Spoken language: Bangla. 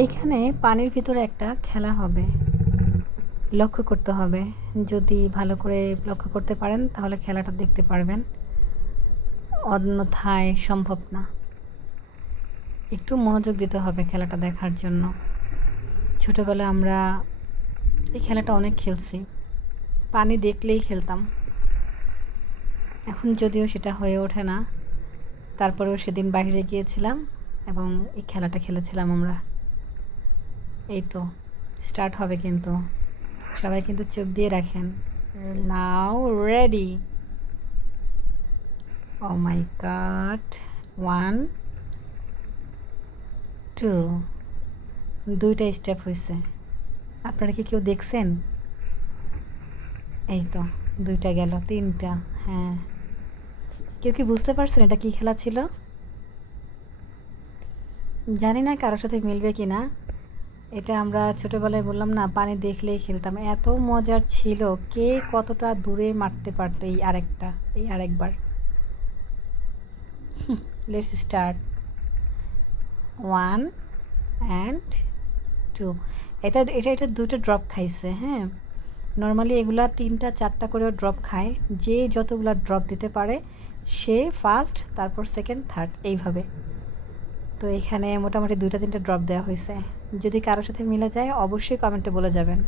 এখানে পানির ভিতরে একটা খেলা হবে, লক্ষ্য করতে হবে। যদি ভালো করে লক্ষ্য করতে পারেন তাহলে খেলাটা দেখতে পারবেন, অন্যথায় সম্ভব না। একটু মনোযোগ দিতে হবে খেলাটা দেখার জন্য। ছোটোবেলায় আমরা এই খেলাটা অনেক খেলছি, পানি দেখলেই খেলতাম। এখন যদিও সেটা হয়ে ওঠে না, তারপরেও সেদিন বাইরে গিয়েছিলাম এবং এই খেলাটা খেলেছিলাম আমরা। এই তো স্টার্ট হবে কিন্তু, সবাই কিন্তু চোখ দিয়ে রাখেন। নাও রেডি। ও মাই গড, 1 2, দুইটা স্টেপ হয়েছে। আপনারা কি কেউ দেখছেন? এই তো দুইটা গেল, তিনটা। হ্যাঁ, কেউ কি বুঝতে পারছেন এটা কি খেলা ছিল? জানি না কারোর সাথে মিলবে কি না। এটা আমরা ছোটোবেলায় বললাম না, পানি দেখলেই খেলতাম, এত মজার ছিল। কে কতটা দূরে মারতে পারতো এই আরেকবার। Let's start. 1 অ্যান্ড 2। এটা দুটো ড্রপ খাইছে। হ্যাঁ, নর্মালি এগুলা 3টা 4টা করেও ড্রপ খায়। যে যতগুলা ড্রপ দিতে পারে সে ফার্স্ট, তারপর সেকেন্ড, থার্ড, এইভাবে। তো এখানে মোটামুটি 2টা 3টা ড্রপ দেওয়া হয়েছে। যদি কারোর সাথে মিলে যায় অবশ্যই কমেন্টে বলে যাবেন।